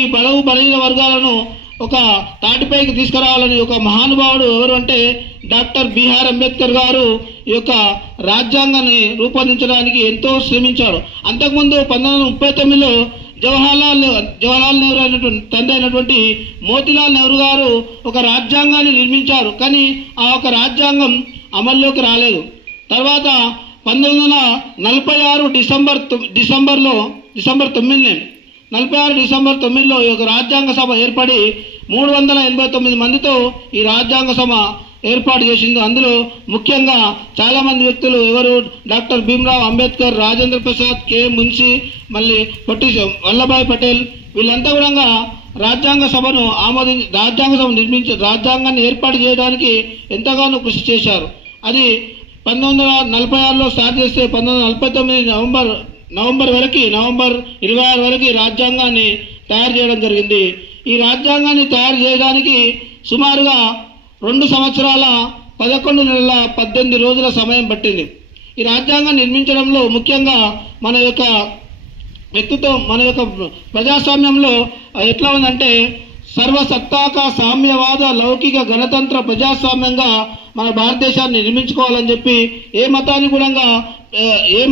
ఈ బలవు బలహీన వర్గాలను ఒక తాటిపైకి తీసుకురావాలని ఒక మహానుభావుడు ఎవరు అంటే డాక్టర్ బిఆర్ అంబేద్కర్ గారు ఈ యొక్క రాజ్యాంగాన్ని రూపొందించడానికి ఎంతో శ్రమించారు. అంతకుముందు 1939లో జవహర్లాల్ నెహ్రూ అయినటువంటి తండ్రి అయినటువంటి మోతీలాల్ నెహ్రూ గారు ఒక రాజ్యాంగాన్ని నిర్మించారు. కానీ ఆ ఒక రాజ్యాంగం అమల్లోకి రాలేదు. తర్వాత 1946 డిసెంబర్ 9లో ఈ యొక్క రాజ్యాంగ సభ ఏర్పడి 389 మందితో ఈ రాజ్యాంగ సభ ఏర్పాటు చేసింది. అందులో ముఖ్యంగా చాలా మంది వ్యక్తులు ఎవరు డాక్టర్ భీమ్రావ్ అంబేద్కర్, రాజేంద్ర ప్రసాద్, కె మున్షి, మళ్ళీ వల్లభాయ్ పటేల్ వీళ్ళంతా కూడా రాజ్యాంగ సభను నిర్మించి రాజ్యాంగాన్ని ఏర్పాటు చేయడానికి ఎంతగానో కృషి చేశారు. అది 1946లో స్టార్ట్ చేస్తే 1949 నవంబర్ 26 వరకు రాజ్యాంగాన్ని తయారు చేయడం జరిగింది. ఈ రాజ్యాంగాన్ని తయారు చేయడానికి సుమారుగా 2 సంవత్సరాల 11 నెలల 18 రోజుల సమయం పట్టింది. ఈ రాజ్యాంగాన్ని నిర్మించడంలో ముఖ్యంగా మన యొక్క ప్రజాస్వామ్యంలో ఎట్లా ఉందంటే సర్వసత్తాక సామ్యవాద లౌకిక గణతంత్ర ప్రజాస్వామ్యంగా మన భారతదేశాన్ని నిర్మించుకోవాలని చెప్పి ఏ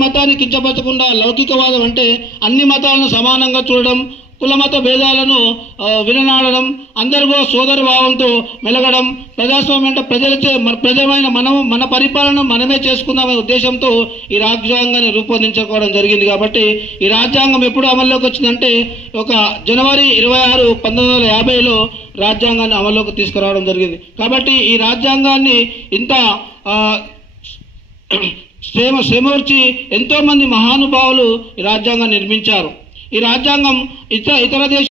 మతాన్ని కించపరచకుండా లౌకికవాదం అంటే అన్ని మతాలను సమానంగా చూడడం, కులమత భేదాలను విననాడడం, అందరికీ సోదర భావంతో మెలగడం, ప్రజాస్వామ్యం అంటే ప్రజలమైన మన పరిపాలన మనమే చేసుకుందామనే ఉద్దేశంతో ఈ రాజ్యాంగాన్ని రూపొందించుకోవడం జరిగింది. కాబట్టి ఈ రాజ్యాంగం ఎప్పుడు అమల్లోకి వచ్చిందంటే ఒక జనవరి 26, 1950లో రాజ్యాంగాన్ని అమల్లోకి తీసుకురావడం జరిగింది. కాబట్టి ఈ రాజ్యాంగాన్ని ఇంత శ్రమోర్చి ఎంతో మంది మహానుభావులు ఈ రాజ్యాంగాన్ని నిర్మించారు. ఈ రాజ్యాంగం ఇతర దేశాల